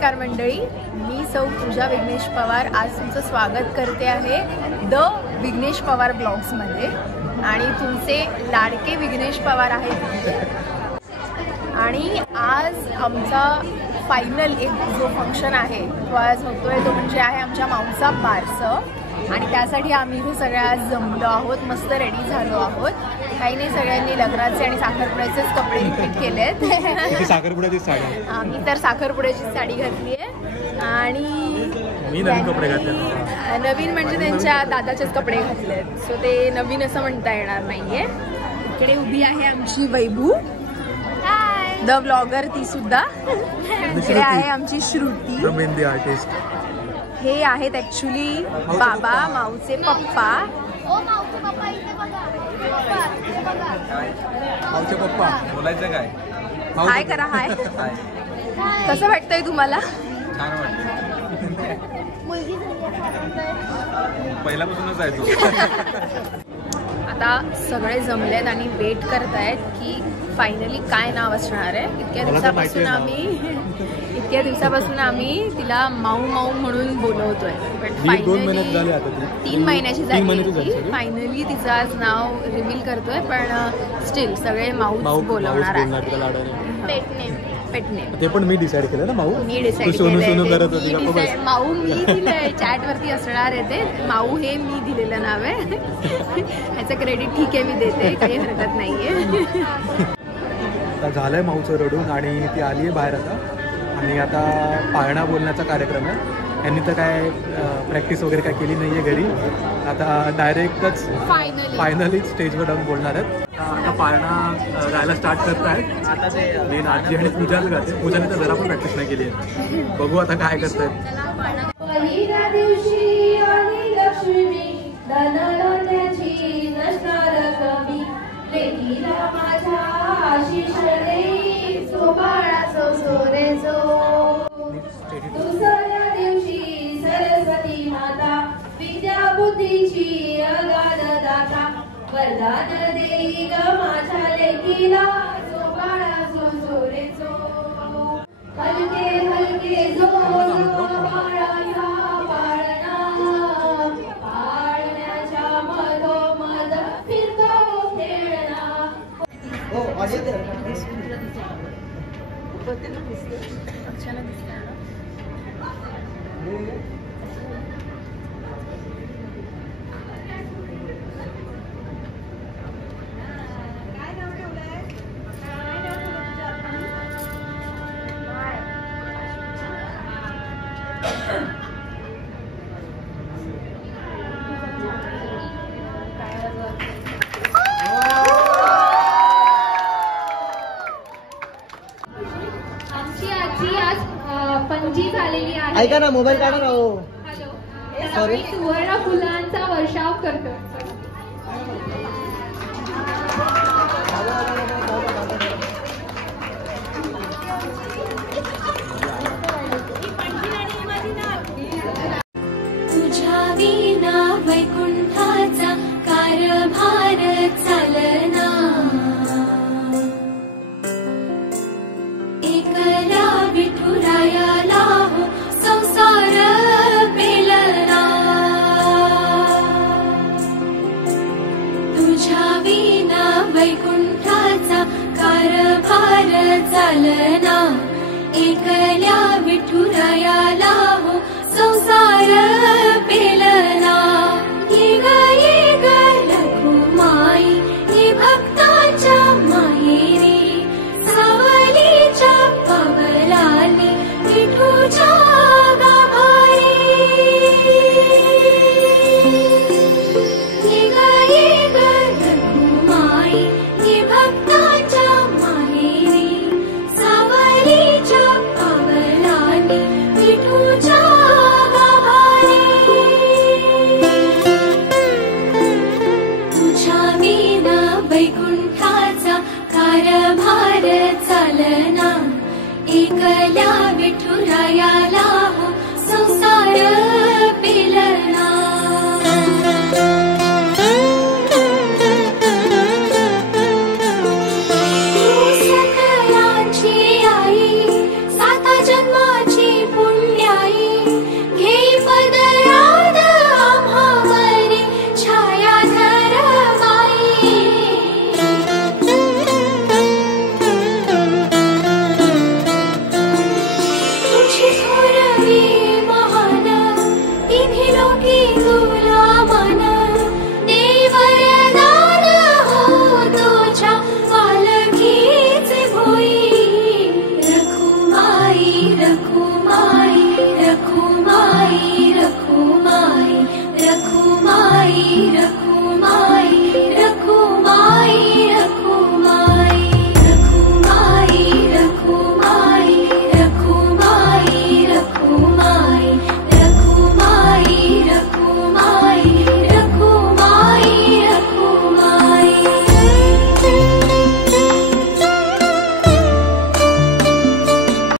नमस्कार मंडळी, मी सौ पूजा विघ्नेश पवार आज तुमचं स्वागत करते आहे द विघ्नेश पवार ब्लॉग्समध्ये। आणि तुमचे लाडके विघ्नेश पवार आहेत। आणि आज आमचा फायनल एक जो फंक्शन आहे तो आज होतोय, तो म्हणजे आहे आमच्या माऊचा बारसं। आणि त्यासाठी आम्ही इथे सगळ्या जमलो आहोत, मस्त रेडी झालो आहोत। काही नाही, सगळ्यांनी लग्नाचे आणि साखरपुड्याचेच कपडे रिपीट केलेत। साखरपुड्याची साडी, आम्ही तर साखरपुड्याची साडी घातली आहे आणि मी नवीन कपडे घातले। नवीन म्हणजे त्यांच्या दादाचेच कपडे घातलेत, सो ते नवीन असं म्हणता येणार नाहीये। इकडे उभी आहे आमची वैभू, द ब्लॉगर ती सुद्धा। इकडे आहे आमची श्रुती, द मेहंदी आर्टिस्ट। हे आहेत ऍक्च्युली बाबा, माऊचे पप्पा। माऊचे पप्पा बोलायचं काय? हाय करा, हाय। कसं वाटतंय तुम्हाला? छान वाटतं, पहिल्यापासूनच आहे तो। आता सगळे जमलेत आणि वेट करतायत की फायनली काय नाव असणार आहे। इतक्या दिवसापासून आम्ही तिला माऊ माऊ म्हणून बोलवतोय, पण फायनली 3 महिन्याची झाली। फायनली तिचं आज नाव रिव्हील करतोय, पण स्टील सगळे माऊ बोलवणार आहे। पेटणे ते पण मी डिसाइड केलं ना, माऊ मी डिसाइड केलं। माऊ मी दिलंय, चॅट वरती असणार आहे ते माऊ, हे मी दिलेलं नाव आहे। ह्याचं क्रेडिट ठीक आहे, मी देते, काही हरकत नाहीये। झालंय माऊचं रडून आणि ती आली आहे बाहेर आता, आणि आता पाळणा बोलण्याचा कार्यक्रम आहे। यांनी तर काय प्रॅक्टिस वगैरे काय केली नाहीये घरी, आता डायरेक्टच फायनली स्टेजवर जाऊन बोलणार आहेत। आता पाळणा गायला स्टार्ट करत आहेत। आता ते मेन आजी आणि पूजाच गाते, पूजाने तर जरा पण प्रॅक्टिस नाही केली आहे। बघू आता काय करतायत। बुद्धीची अगाध दाता वरदान देई ग माझ्या लेकीला, सो बाळा सो सोरे सो, हलके हलके जो बाळाला पाळणा, पाळण्याच्या मधोमध फिरतो खेळणा। पणजी झालेली आहे। ऐका ना, मोबाईल काढा ना हो। हॅलो, सुवर्ण फुलांचा वर्षाव करतो। तुझ्या विना वैकुंठाचा कारभार चालना, एकला विठुरायाला हो संसार पेलना। तुझ्या विना वैकुंठाचा कारभार चालना, एकल्या विठुरायाला हो संसार पेलना। ये ग रघुमाई, ये भक्ताच्या माहेरी, सावलीच्या पवलानी विठूच्या गाभारी। ये ग रघुमाई, ये भक्ताच्या माहेरी, सावलीच्या पवलानी विठूच्या वैकुंठाचा कारभार चालना, एकल्या विठुरायाला हो संसार